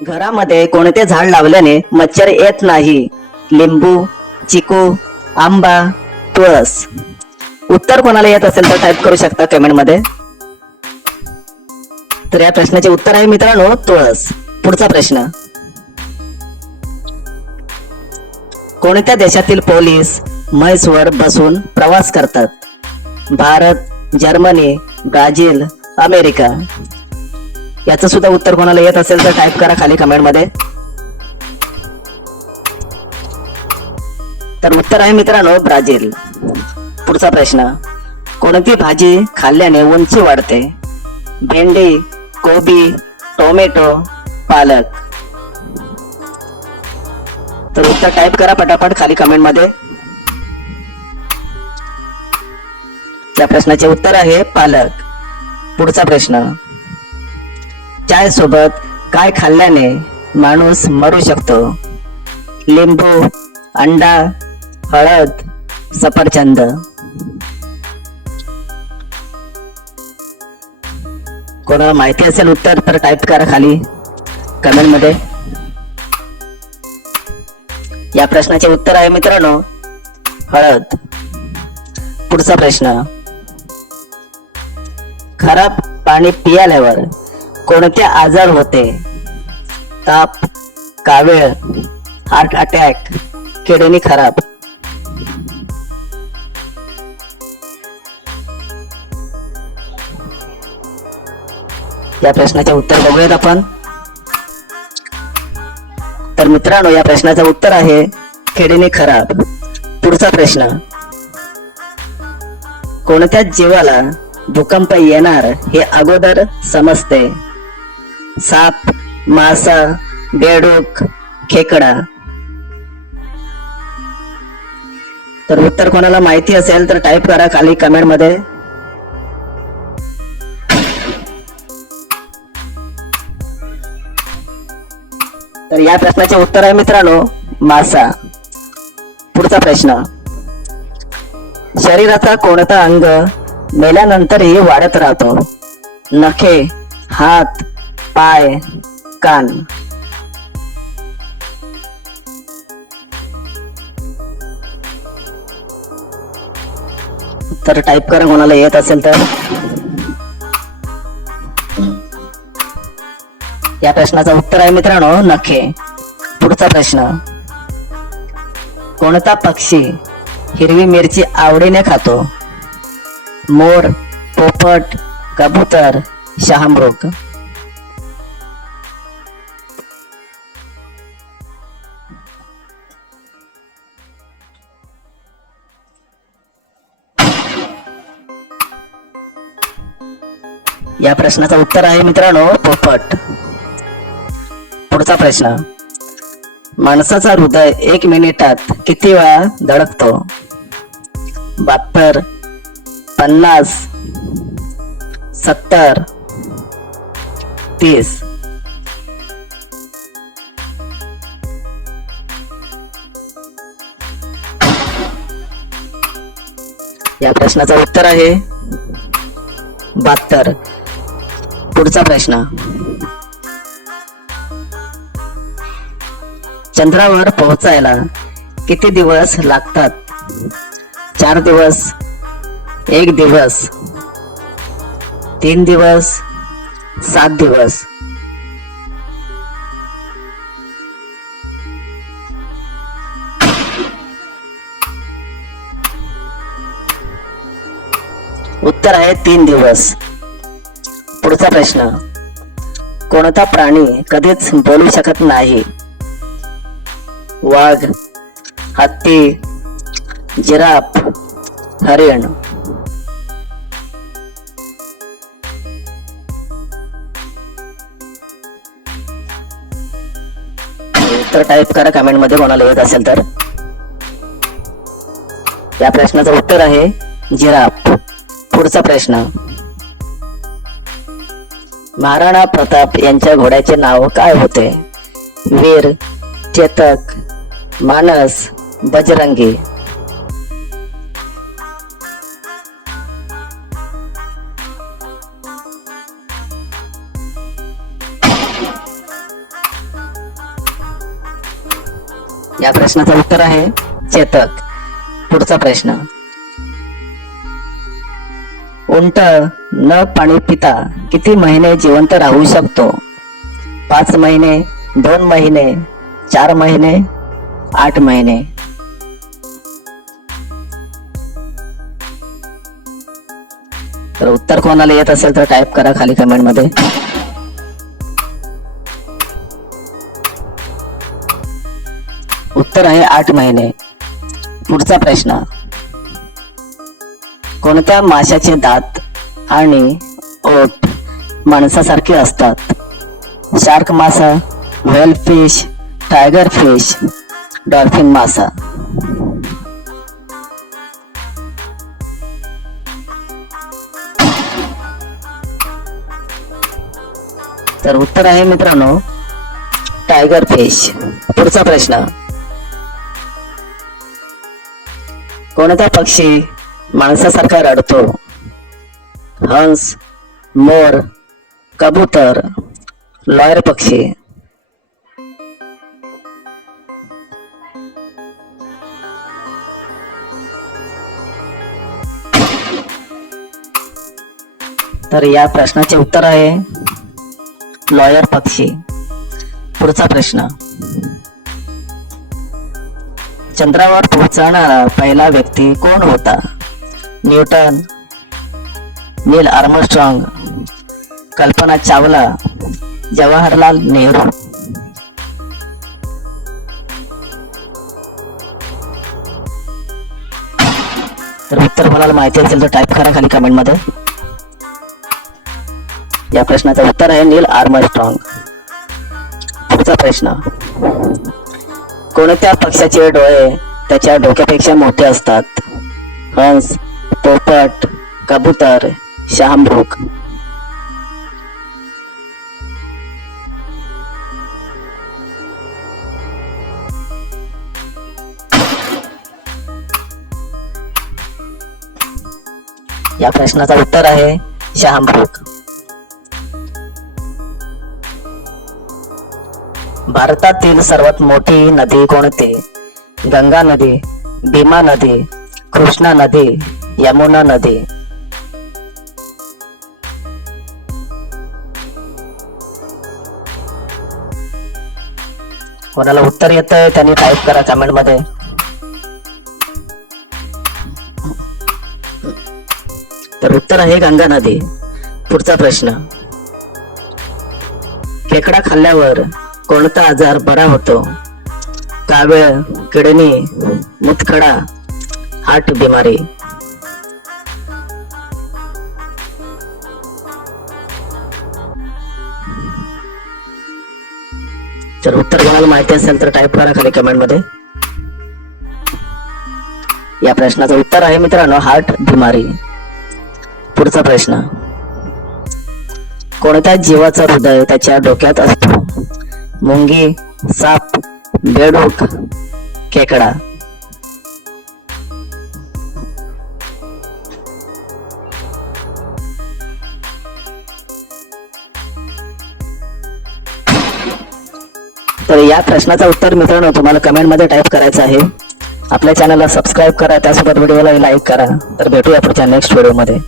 घरामध्ये कोणते झाड लावल्याने मच्छर येत नाही? लिंबू, चिकू, आंबा, तुळस. उत्तर कोणाला येत असेल तर टाईप करू शकता कमेंट मध्ये. तर या प्रश्नाचे उत्तर आहे मित्रांनो तुळस. पुढचा प्रश्न. कोणत्या देशातील पोलीस म्हैसवर बसून प्रवास करतात? Bharat, Germany, Brazil, America. याचं सुद्धा उत्तर कोणाला येत असेल तर टाईप करा खाली कमेंट मध्ये. तर उत्तर आहे मित्रांनो ब्राझील. पुढचा प्रश्न. कोणती भाजी खाल्ल्याने उंची वाढते? भेंडी, कोबी, टोमॅटो, पालक. तर उत्तर टाईप करा पटापट खाली कमेंट मध्ये. या प्रश्नाचे उत्तर आहे पालक. पुढचा प्रश्न. चाय सोबत काय खाल्ल्याने माणूस मरू शकतो? लिंबू, अंडा, हळद, सफरचंद. कोणाला माहिती असेल उत्तर तर टाईप करा खाली कमेंट मध्ये. या प्रश्नाचे उत्तर आहे मित्रांनो हळद. पुढचा प्रश्न. खराब पाणी पिल्यावर कोणते आजार होते? ताप, कावीळ, हार्ट अटॅक, किडनी खराब. या प्रश्नाचे उत्तर बघूयात आपण. तर मित्रांनो या प्रश्नाचं उत्तर आहे किडनी खराब. पुढचा प्रश्न. कोणत्या जीवाला भूकंप येणार हे अगोदर समजते? साप, मासा, बेडूक, खेकडा. तर उत्तर कोणाला माहिती असेल तर टाईप करा खाली कमेंट मध्ये. तर या प्रश्नाचे उत्तर आहे मित्रांनो मासा. पुढचा प्रश्न. शरीराचा कोणता अंग मेल्यानंतरही वाढत राहतो? नखे, हात, पाय, कान. तर टाईप करा कोणाला येत असेल तर. या प्रश्नाचं उत्तर आहे मित्रांनो नखे. पुढचा प्रश्न. कोणता पक्षी हिरवी मिरची आवडीने खातो? मोर, पोपट, कबूतर, शहामृग. या प्रश्नाचं उत्तर आहे मित्रांनो पोपट. पुढचा प्रश्न. माणसाचा हृदय 1 मिनिटात किती वेळा धडकतो? 72, 50, 70, 30. या प्रश्नाचं उत्तर आहे 72. पुढचा प्रश्न. चंद्रावर पोहोचायला किती दिवस लागतात? 4 दिवस, 1 दिवस, 3 दिवस, 7 दिवस. उत्तर आहे 3 दिवस. पुढचा प्रश्न. कोणता प्राणी कधीच बोलू शकत नाही? वाघ, हत्ती, जिराफ, हरिण. उत्तर टाईप करा कमेंट मध्ये कोणाला येत असेल तर. या प्रश्नाचं उत्तर आहे जिराफ. पुढचा प्रश्न. महाराणा प्रताप यांच्या घोड्याचे नाव काय होते? वीर, चेतक, मानस, बजरंगी. या प्रश्नाचं उत्तर आहे चेतक. पुढचा प्रश्न, उंट न पाणी पिता किती महिने जिवंत राहू शकतो? 5 महिने, 2 महिने, 4 महिने, 8 महिने. तर उत्तर कोणाला येत असेल तर टाईप करा खाली कमेंट मध्ये. उत्तर आहे 8 महिने. पुढचा प्रश्न, कोणत्या माशाचे दात आणि ओठ माणसासारखे असतात? शार्क मासा, whale fish, tiger fish, dolphin मासा. तर उत्तर आहे मित्रांनो टायगर फिश. पुढचा प्रश्न, कोणता पक्षी माणसासारखा रडतो? हंस, मोर, कबूतर, लॉयर पक्षी. तर या प्रश्नाचे उत्तर आहे लॉयर पक्षी. पुढचा प्रश्न, चंद्रावर पोहोचणारा पहिला व्यक्ती कोण होता? न्यूटन, नील आर्मस्ट्रॉंग, कल्पना चावला, जवाहरलाल नेहरू. तर उत्तर कोणाला माहिती असेल तर टाईप करा खाली कमेंट मध्ये. या प्रश्नाचं उत्तर आहे नील आर्मस्ट्रॉंग. पुढचा प्रश्न, कोणत्या पक्षाचे डोळे त्याच्या डोक्यापेक्षा मोठे असतात? हंस, पोपट, कबूतर, शहामृग. या प्रश्नाचं उत्तर आहे शहामृग. भारतातील सर्वात मोठी नदी कोणती? गंगा नदी, भीमा नदी, कृष्णा नदी, यमुना नदी. कोणाला उत्तर येतंय त्यांनी टाईप करा कमेंट मध्ये. तर उत्तर आहे गंगा नदी. पुढचा प्रश्न, खेकडा खाल्ल्यावर कोणता आजार बरा होतो? कावीळ, किडनी, मुतखडा, हार्ट बिमारी. तर उत्तर कोणाला माहिती असेल तर टाईप करा खाली कमेंट मध्ये. या प्रश्नाचं उत्तर आहे मित्रांनो हार्ट बिमारी. पुढचा प्रश्न, कोणत्या जीवाचा हृदय त्याच्या डोक्यात असतो? मुंगी, साप, बेडूक, खेकडा. तर या प्रश्नाचं उत्तर मित्रांनो तुम्हाला कमेंट मध्ये टाईप करायचं आहे. आपल्या चॅनलला सबस्क्राईब करा, त्यासोबत व्हिडिओला लाईक करा. तर भेटूया पुढच्या नेक्स्ट व्हिडिओ मध्ये.